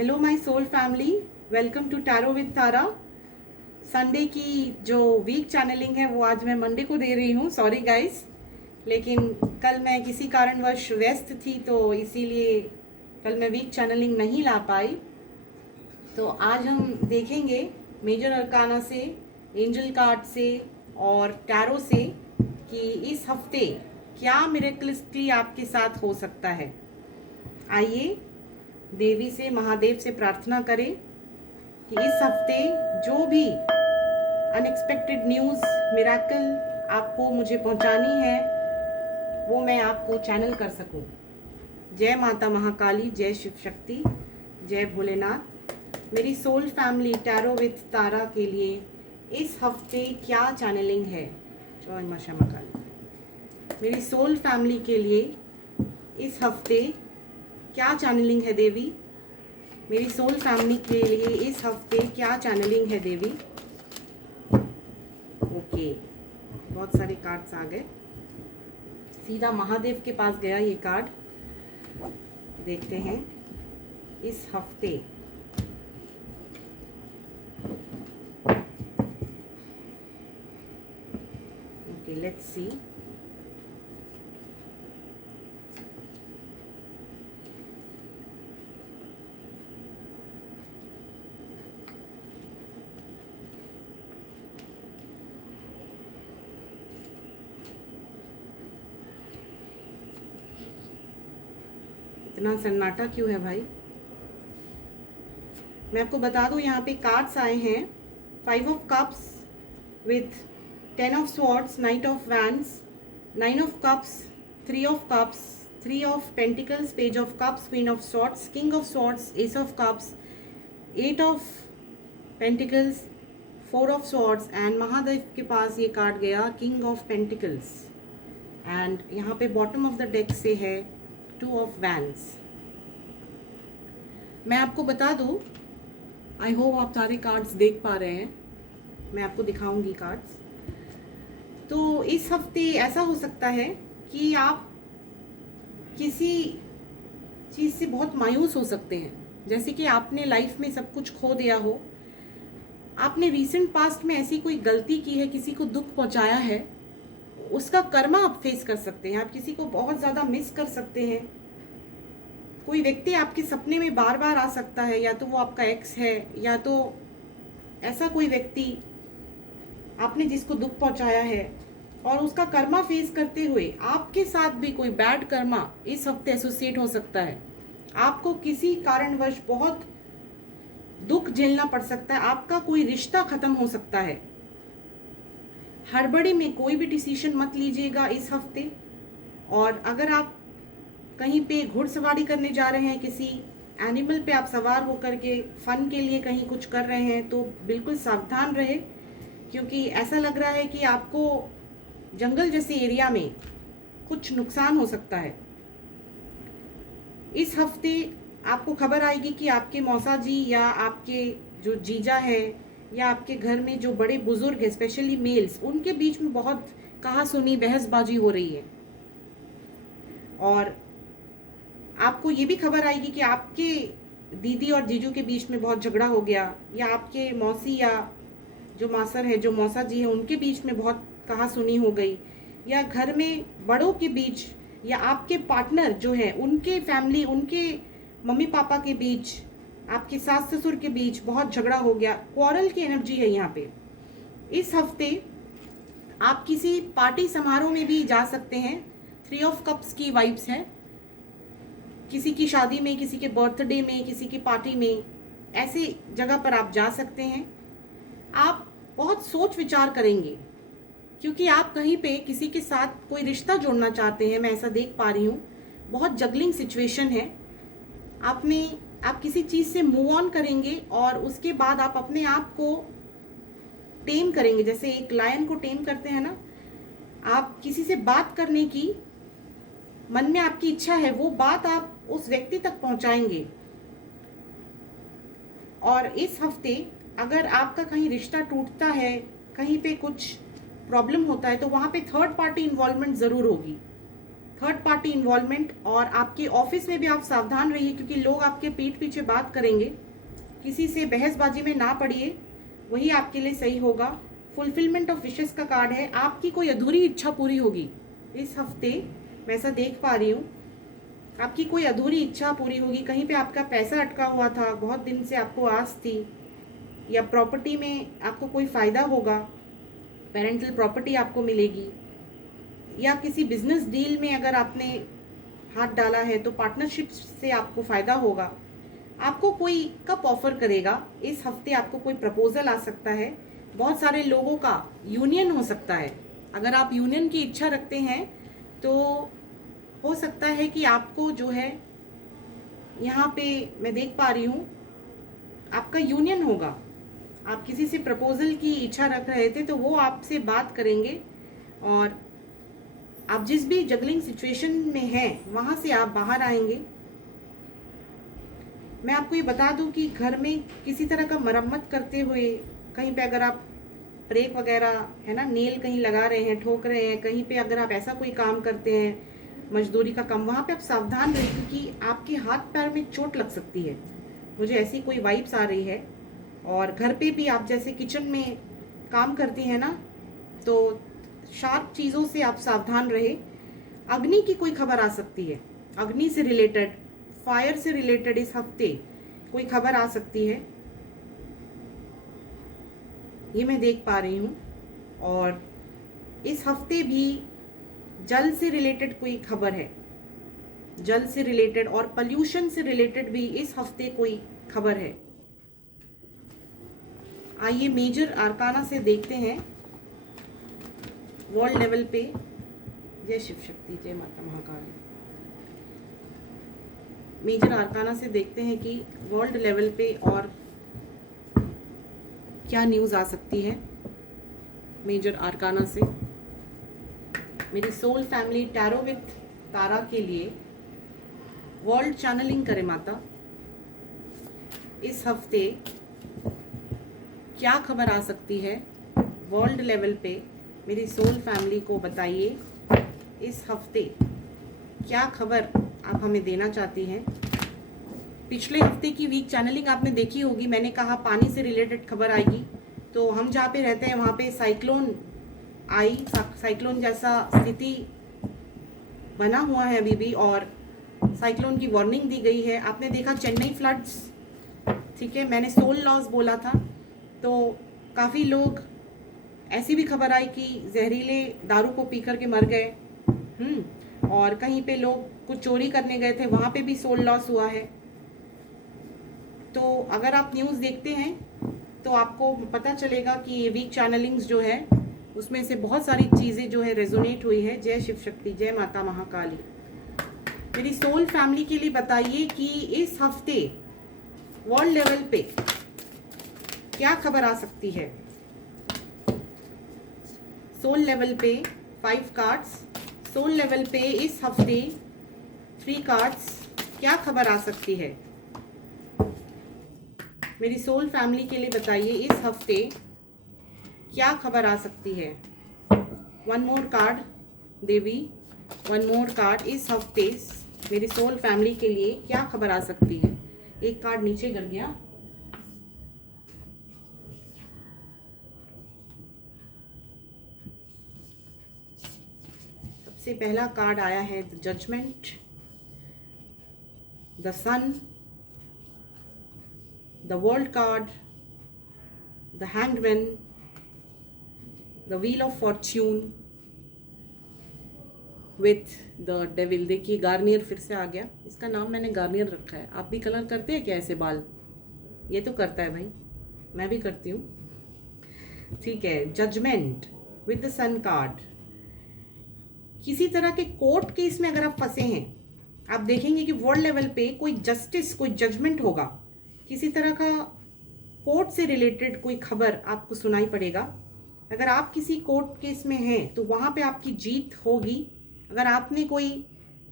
Hello my soul family, welcome to tarot with Tara. Sunday की जो week channelling है वो आज मैं मंडे को दे रही हूँ। सॉरी गाइस, लेकिन कल मैं किसी कारणवश व्यस्त थी तो इसीलिए कल मैं वीक चैनलिंग नहीं ला पाई। तो आज हम देखेंगे मेजर अरकाना से, एंजल कार्ड से और टैरो से कि इस हफ्ते क्या मिरेकल्सली आपके साथ हो सकता है। आइए देवी से, महादेव से प्रार्थना करें कि इस हफ्ते जो भी अनएक्सपेक्टेड न्यूज़, मिराकल आपको मुझे पहुंचानी है वो मैं आपको चैनल कर सकूं। जय माता महाकाली, जय शिव शक्ति, जय भोलेनाथ। मेरी सोल फैमिली टैरो विद तारा के लिए इस हफ्ते क्या चैनलिंग है? जय मां क्षमा काली। मेरी सोल फैमिली के लिए इस हफ्ते क्या चैनलिंग है देवी? मेरी सोल फैमिली के लिए इस हफ्ते क्या चैनलिंग है देवी? ओके, बहुत सारे कार्ड्स आ गए। सीधा महादेव के पास गया ये कार्ड। देखते हैं इस हफ्ते ओके, लेट्स सी। इतना सन्नाटा क्यों है भाई? मैं आपको बता दूं, यहाँ पे कार्ड्स आए हैं 5 of cups with 10 of swords, night of wands, 9 of cups, 3 of cups, 3 of pentacles, page of cups, queen of swords, king of swords, S of cups, 8 of pentacles, 4 of swords and Mahadev के पास ये card गया king of pentacles. And यहाँ पे bottom of the deck से है 2 of wands. मैं आपको बता दूं, आई होप आप सारे कार्ड्स देख पा रहे हैं। मैं आपको दिखाऊंगी कार्ड्स। तो इस हफ्ते ऐसा हो सकता है कि आप किसी चीज़ से बहुत मायूस हो सकते हैं, जैसे कि आपने लाइफ में सब कुछ खो दिया हो। आपने रीसेंट पास्ट में ऐसी कोई गलती की है, किसी को दुख पहुंचाया है, उसका कर्मा आप फेस कर सकते हैं। आप किसी को बहुत ज़्यादा मिस कर सकते हैं। कोई व्यक्ति आपके सपने में बार बार आ सकता है, या तो वो आपका एक्स है या तो ऐसा कोई व्यक्ति आपने जिसको दुख पहुंचाया है, और उसका कर्मा फेस करते हुए आपके साथ भी कोई बैड कर्मा इस हफ्ते एसोसिएट हो सकता है। आपको किसी कारणवश बहुत दुख झेलना पड़ सकता है, आपका कोई रिश्ता खत्म हो सकता है। हड़बड़ी में कोई भी डिसीजन मत लीजिएगा इस हफ्ते। और अगर आप कहीं पे घुड़सवारी करने जा रहे हैं, किसी एनिमल पे आप सवार होकर के फन के लिए कहीं कुछ कर रहे हैं, तो बिल्कुल सावधान रहे, क्योंकि ऐसा लग रहा है कि आपको जंगल जैसे एरिया में कुछ नुकसान हो सकता है। इस हफ्ते आपको खबर आएगी कि आपके मौसा जी या आपके जो जीजा है या आपके घर में जो बड़े बुजुर्ग हैं, स्पेशली मेल्स, उनके बीच में बहुत कहा सुनी बहसबाजी हो रही है। और आपको ये भी खबर आएगी कि आपके दीदी और जीजू के बीच में बहुत झगड़ा हो गया, या आपके मौसी या जो मासर है, जो मौसा जी है, उनके बीच में बहुत कहा सुनी हो गई, या घर में बड़ों के बीच या आपके पार्टनर जो है उनके फैमिली, उनके मम्मी पापा के बीच, आपके सास ससुर के बीच बहुत झगड़ा हो गया। क्वारल की एनर्जी है यहाँ पे। इस हफ्ते आप किसी पार्टी समारोह में भी जा सकते हैं। 3 ऑफ कप्स की वाइब्स है। किसी की शादी में, किसी के बर्थडे में, किसी की पार्टी में, ऐसे जगह पर आप जा सकते हैं। आप बहुत सोच विचार करेंगे, क्योंकि आप कहीं पे किसी के साथ कोई रिश्ता जोड़ना चाहते हैं। मैं ऐसा देख पा रही हूँ। बहुत जगलिंग सिचुएशन है। आप किसी चीज़ से मूव ऑन करेंगे और उसके बाद आप अपने आप को टेम करेंगे, जैसे एक लायन को टेम करते हैं ना। आप किसी से बात करने की मन में आपकी इच्छा है, वो बात आप उस व्यक्ति तक पहुंचाएंगे। और इस हफ्ते अगर आपका कहीं रिश्ता टूटता है, कहीं पे कुछ प्रॉब्लम होता है, तो वहाँ पे थर्ड पार्टी इन्वॉल्वमेंट ज़रूर होगी। थर्ड पार्टी इन्वॉल्वमेंट, और आपके ऑफिस में भी आप सावधान रहिए क्योंकि लोग आपके पीठ पीछे बात करेंगे। किसी से बहसबाजी में ना पड़िए, वही आपके लिए सही होगा। फुलफिलमेंट ऑफ विशेस का कार्ड है, आपकी कोई अधूरी इच्छा पूरी होगी इस हफ्ते, मैं ऐसा देख पा रही हूँ। आपकी कोई अधूरी इच्छा पूरी होगी, कहीं पे आपका पैसा अटका हुआ था, बहुत दिन से आपको आस थी, या प्रॉपर्टी में आपको कोई फ़ायदा होगा, पेरेंटल प्रॉपर्टी आपको मिलेगी, या किसी बिजनेस डील में अगर आपने हाथ डाला है तो पार्टनरशिप से आपको फ़ायदा होगा। आपको कोई कप ऑफर करेगा इस हफ्ते, आपको कोई प्रपोजल आ सकता है। बहुत सारे लोगों का यूनियन हो सकता है, अगर आप यूनियन की इच्छा रखते हैं तो हो सकता है कि आपको जो है यहाँ पे मैं देख पा रही हूँ आपका यूनियन होगा। आप किसी से प्रपोजल की इच्छा रख रहे थे तो वो आपसे बात करेंगे, और आप जिस भी जगलिंग सिचुएशन में हैं वहाँ से आप बाहर आएंगे। मैं आपको ये बता दूं कि घर में किसी तरह का मरम्मत करते हुए, कहीं पे अगर आप ब्रेक वगैरह है ना, नेल कहीं लगा रहे हैं, ठोक रहे हैं, कहीं पे अगर आप ऐसा कोई काम करते हैं मजदूरी का काम, वहाँ पे आप सावधान रहिए क्योंकि आपके हाथ पैर में चोट लग सकती है। मुझे ऐसी कोई वाइब्स आ रही है। और घर पे भी आप जैसे किचन में काम करती हैं ना, तो शार्प चीज़ों से आप सावधान रहे। अग्नि की कोई खबर आ सकती है, अग्नि से रिलेटेड, फायर से रिलेटेड इस हफ्ते कोई खबर आ सकती है, ये मैं देख पा रही हूँ। और इस हफ्ते भी जल से रिलेटेड कोई खबर है, जल से रिलेटेड और पोल्यूशन से रिलेटेड भी इस हफ्ते कोई खबर है। आइए मेजर आर्काना से देखते हैं वर्ल्ड लेवल पे। जय शिव शक्ति, जय माता महाकाली। मेजर आर्काना से देखते हैं कि वर्ल्ड लेवल पे और क्या न्यूज़ आ सकती है मेजर आर्काना से। मेरी सोल फैमिली टैरो विद तारा के लिए वर्ल्ड चैनलिंग करे माता, इस हफ्ते क्या खबर आ सकती है वर्ल्ड लेवल पे, मेरी सोल फैमिली को बताइए इस हफ्ते क्या खबर आप हमें देना चाहती हैं। पिछले हफ्ते की वीक चैनलिंग आपने देखी होगी, मैंने कहा पानी से रिलेटेड खबर आएगी। तो हम जहाँ पे रहते हैं वहाँ पे साइक्लोन आई, साइक्लोन जैसा स्थिति बना हुआ है अभी भी, और साइक्लोन की वार्निंग दी गई है। आपने देखा चेन्नई फ्लड्स, ठीक है, मैंने सोल लॉस बोला था, तो काफ़ी लोग, ऐसी भी खबर आई कि जहरीले दारू को पीकर के मर गए। और कहीं पे लोग कुछ चोरी करने गए थे, वहाँ पे भी सोल लॉस हुआ है। तो अगर आप न्यूज़ देखते हैं तो आपको पता चलेगा कि ये वीक चैनलिंग्स जो है उसमें से बहुत सारी चीज़ें जो है रेजोनेट हुई है। जय शिव शक्ति, जय माता महाकाली। मेरी सोल फैमिली के लिए बताइए कि इस हफ्ते वर्ल्ड लेवल पे क्या खबर आ सकती है। सोल लेवल पे 5 कार्ड्स, सोल लेवल पे इस हफ्ते 3 कार्ड्स, क्या खबर आ सकती है मेरी सोल फैमिली के लिए बताइए इस हफ्ते क्या खबर आ सकती है। 1 मोर कार्ड देवी, 1 मोर कार्ड, इस हफ्ते मेरी सोल फैमिली के लिए क्या खबर आ सकती है। एक कार्ड नीचे गिर गया। सबसे पहला कार्ड आया है the judgement, the sun, the world card, the hanged man, the wheel of fortune with the devil। देखिए गार्नियर फिर से आ गया, इसका नाम मैंने गार्नियर रखा है। आप भी कलर करते हैं क्या ऐसे बाल? ये तो करता है भाई, मैं भी करती हूँ, ठीक है। Judgement with the sun card, किसी तरह के कोर्ट केस में अगर आप फंसे हैं, आप देखेंगे कि वर्ल्ड लेवल पे कोई जस्टिस, कोई जजमेंट होगा, किसी तरह का कोर्ट से रिलेटेड कोई खबर आपको सुनाई पड़ेगा। अगर आप किसी कोर्ट केस में हैं तो वहाँ पे आपकी जीत होगी। अगर आपने कोई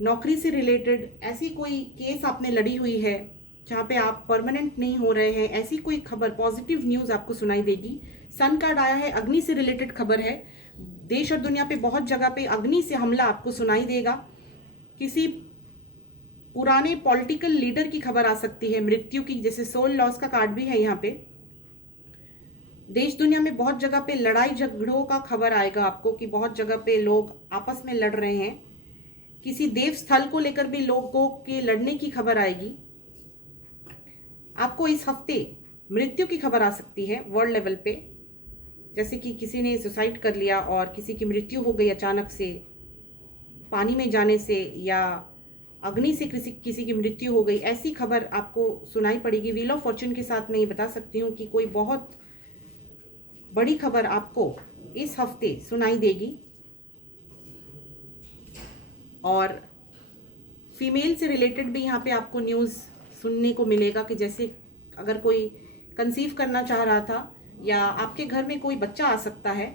नौकरी से रिलेटेड ऐसी कोई केस आपने लड़ी हुई है जहाँ पे आप परमानेंट नहीं हो रहे हैं, ऐसी कोई खबर, पॉजिटिव न्यूज़ आपको सुनाई देगी। सन कार्ड आया है, अग्नि से रिलेटेड खबर है। देश और दुनिया पे बहुत जगह पे अग्नि से हमला आपको सुनाई देगा। किसी पुराने पॉलिटिकल लीडर की खबर आ सकती है, मृत्यु की, जैसे सोल लॉस का कार्ड भी है यहाँ पे। देश दुनिया में बहुत जगह पे लड़ाई झगड़ों का खबर आएगा आपको कि बहुत जगह पे लोग आपस में लड़ रहे हैं। किसी देव स्थल को लेकर भी लोगों के लड़ने की खबर आएगी आपको। इस हफ्ते मृत्यु की खबर आ सकती है वर्ल्ड लेवल पे, जैसे कि किसी ने सुसाइड कर लिया और किसी की मृत्यु हो गई अचानक से, पानी में जाने से, या अग्नि से किसी की मृत्यु हो गई, ऐसी खबर आपको सुनाई पड़ेगी। व्हील ऑफ फॉर्च्यून के साथ मैं ये बता सकती हूँ कि कोई बहुत बड़ी खबर आपको इस हफ्ते सुनाई देगी। और फीमेल से रिलेटेड भी यहाँ पे आपको न्यूज़ सुनने को मिलेगा कि जैसे अगर कोई कंसीव करना चाह रहा था या आपके घर में कोई बच्चा आ सकता है।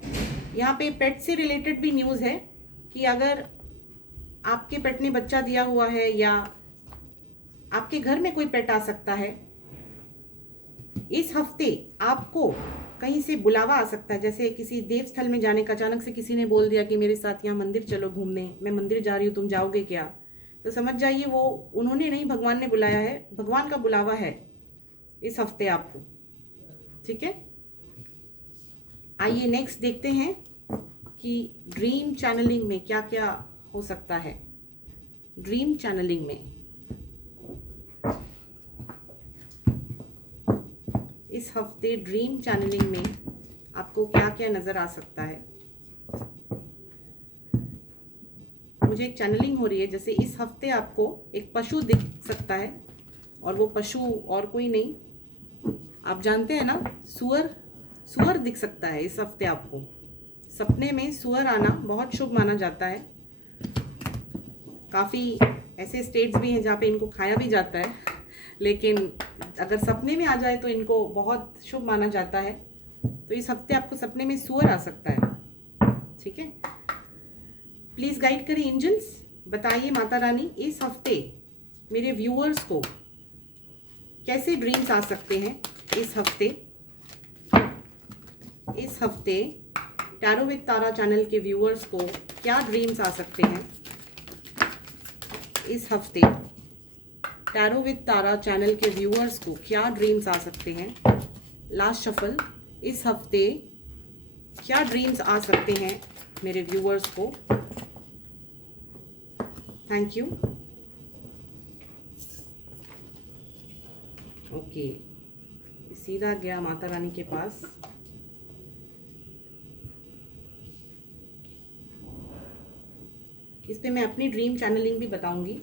यहाँ पे पेट से रिलेटेड भी न्यूज़ है कि अगर आपके पेट ने बच्चा दिया हुआ है या आपके घर में कोई पेट आ सकता है। इस हफ्ते आपको कहीं से बुलावा आ सकता है, जैसे किसी देव स्थल में जाने का, अचानक से किसी ने बोल दिया कि मेरे साथ यहाँ मंदिर चलो घूमने, मैं मंदिर जा रही हूँ, तुम जाओगे क्या? तो समझ जाइए वो उन्होंने नहीं, भगवान ने बुलाया है, भगवान का बुलावा है इस हफ्ते आपको। ठीक है, आइए नेक्स्ट देखते हैं कि ड्रीम चैनलिंग में क्या क्या हो सकता है। ड्रीम चैनलिंग में इस हफ्ते ड्रीम चैनलिंग में आपको क्या क्या नज़र आ सकता है। मुझे एक चैनलिंग हो रही है, जैसे इस हफ्ते आपको एक पशु दिख सकता है और वो पशु और कोई नहीं, आप जानते हैं ना, सुअर दिख सकता है इस हफ्ते आपको। सपने में सुअर आना बहुत शुभ माना जाता है। काफ़ी ऐसे स्टेट्स भी हैं जहाँ पे इनको खाया भी जाता है, लेकिन अगर सपने में आ जाए तो इनको बहुत शुभ माना जाता है। तो इस हफ्ते आपको सपने में सुअर आ सकता है। ठीक है, प्लीज़ गाइड करें एंजल्स, बताइए माता रानी इस हफ्ते मेरे व्यूअर्स को कैसे ड्रीम्स आ सकते हैं। इस हफ्ते टैरो विद तारा चैनल के व्यूअर्स को क्या ड्रीम्स आ सकते हैं। इस हफ्ते टैरो विद तारा चैनल के व्यूअर्स को क्या ड्रीम्स आ सकते हैं। लास्ट शफल, इस हफ्ते क्या ड्रीम्स आ सकते हैं मेरे व्यूअर्स को। Thank you. ओके, सीधा गया माता रानी के पास। इस पे मैं अपनी ड्रीम चैनलिंग भी बताऊंगी।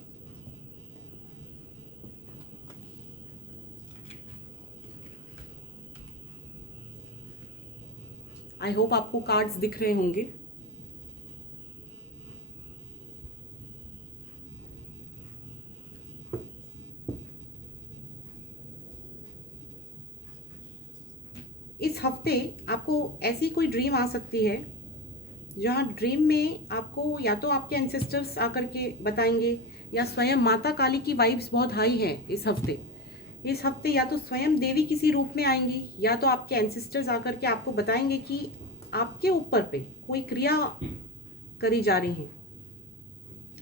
आई होप आपको कार्ड्स दिख रहे होंगे। इस हफ्ते आपको ऐसी कोई ड्रीम आ सकती है जहाँ ड्रीम में आपको या तो आपके एंसेस्टर्स आकर के बताएंगे या स्वयं माता काली की वाइब्स बहुत हाई है इस हफ्ते या तो स्वयं देवी किसी रूप में आएंगी या तो आपके एंसेस्टर्स आकर के आपको बताएंगे कि आपके ऊपर पे कोई क्रिया करी जा रही है,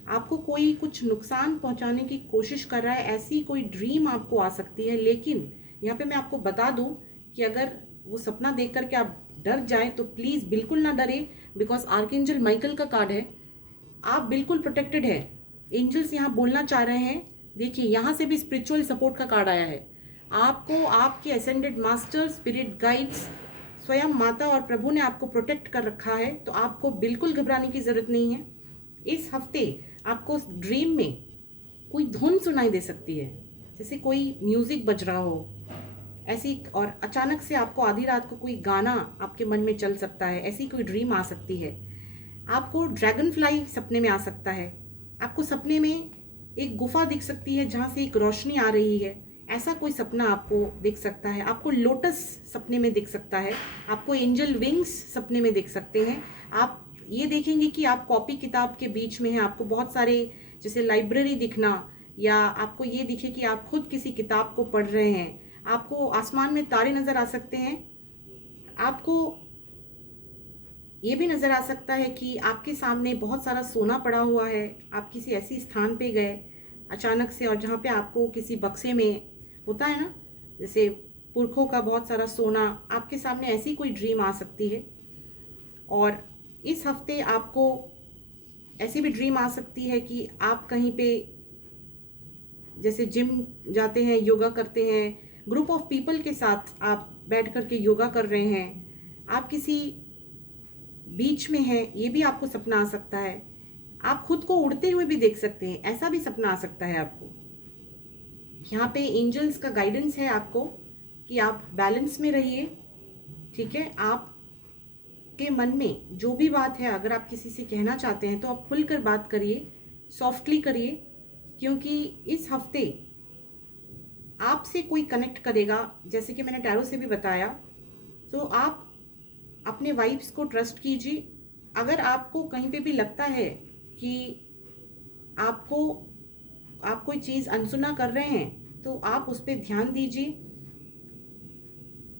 आपको कोई कुछ नुकसान पहुंचाने की कोशिश कर रहा है। ऐसी कोई ड्रीम आपको आ सकती है। लेकिन यहाँ पे मैं आपको बता दूं कि अगर वो सपना देख करके आप डर जाए तो प्लीज़ बिल्कुल ना डरे, बिकॉज आर्कएंजल माइकल का कार्ड है, आप बिल्कुल प्रोटेक्टेड है। एंजल्स यहाँ बोलना चाह रहे हैं, देखिए यहाँ से भी स्पिरिचुअल सपोर्ट का कार्ड आया है। आपको आपके असेंडेड मास्टर, स्पिरिट गाइड्स, स्वयं माता और प्रभु ने आपको प्रोटेक्ट कर रखा है, तो आपको बिल्कुल घबराने की ज़रूरत नहीं है। इस हफ्ते आपको ड्रीम में कोई धुन सुनाई दे सकती है, जैसे कोई म्यूज़िक बज रहा हो ऐसी, और अचानक से आपको आधी रात को कोई गाना आपके मन में चल सकता है, ऐसी कोई ड्रीम आ सकती है। आपको ड्रैगन फ्लाई सपने में आ सकता है। आपको सपने में एक गुफा दिख सकती है जहाँ से एक रोशनी आ रही है, ऐसा कोई सपना आपको दिख सकता है। आपको लोटस सपने में दिख सकता है। आपको एंजल विंग्स सपने में दिख सकते हैं। आप ये देखेंगे कि आप कॉपी किताब के बीच में हैं, आपको बहुत सारे जैसे लाइब्रेरी दिखना, या आपको ये दिखे कि आप खुद किसी किताब को पढ़ रहे हैं। आपको आसमान में तारे नज़र आ सकते हैं। आपको ये भी नज़र आ सकता है कि आपके सामने बहुत सारा सोना पड़ा हुआ है, आप किसी ऐसी स्थान पे गए अचानक से, और जहाँ पे आपको किसी बक्से में होता है ना, जैसे पुरखों का बहुत सारा सोना, आपके सामने ऐसी कोई ड्रीम आ सकती है। और इस हफ्ते आपको ऐसी भी ड्रीम आ सकती है कि आप कहीं पे जैसे जिम जाते हैं, योगा करते हैं, ग्रुप ऑफ पीपल के साथ आप बैठ कर के योगा कर रहे हैं, आप किसी बीच में हैं, ये भी आपको सपना आ सकता है। आप खुद को उड़ते हुए भी देख सकते हैं, ऐसा भी सपना आ सकता है आपको। यहाँ पे एंजल्स का गाइडेंस है आपको कि आप बैलेंस में रहिए, ठीक है। आप के मन में जो भी बात है, अगर आप किसी से कहना चाहते हैं तो आप खुलकर बात करिए, सॉफ्टली करिए, क्योंकि इस हफ्ते आपसे कोई कनेक्ट करेगा। जैसे कि मैंने टैरो से भी बताया, तो आप अपने वाइब्स को ट्रस्ट कीजिए। अगर आपको कहीं पे भी लगता है कि आपको आप कोई चीज़ अनसुना कर रहे हैं, तो आप उस पर ध्यान दीजिए।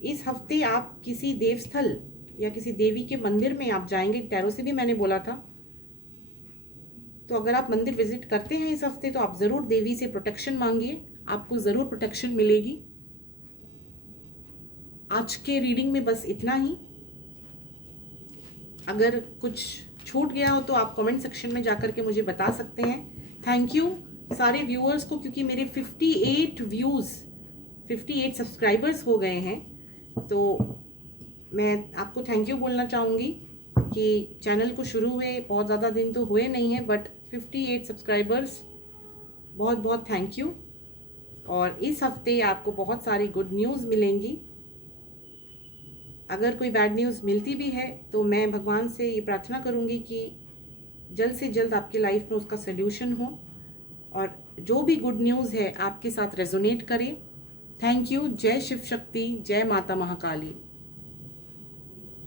इस हफ्ते आप किसी देवस्थल या किसी देवी के मंदिर में आप जाएंगे, टैरो से भी मैंने बोला था। तो अगर आप मंदिर विजिट करते हैं इस हफ्ते, तो आप ज़रूर देवी से प्रोटेक्शन मांगिए, आपको ज़रूर प्रोटेक्शन मिलेगी। आज के रीडिंग में बस इतना ही। अगर कुछ छूट गया हो तो आप कमेंट सेक्शन में जाकर के मुझे बता सकते हैं। थैंक यू सारे व्यूअर्स को, क्योंकि मेरे 58 सब्सक्राइबर्स हो गए हैं, तो मैं आपको थैंक यू बोलना चाहूँगी कि चैनल को शुरू हुए बहुत ज़्यादा दिन तो हुए नहीं हैं, बट 58 सब्सक्राइबर्स, बहुत बहुत थैंक यू। और इस हफ्ते आपको बहुत सारी गुड न्यूज़ मिलेंगी। अगर कोई बैड न्यूज़ मिलती भी है तो मैं भगवान से ये प्रार्थना करूँगी कि जल्द से जल्द आपकी लाइफ में उसका सल्यूशन हो, और जो भी गुड न्यूज़ है आपके साथ रेजोनेट करे। Thank you. जय शिव शक्ति, जय माता महाकाली।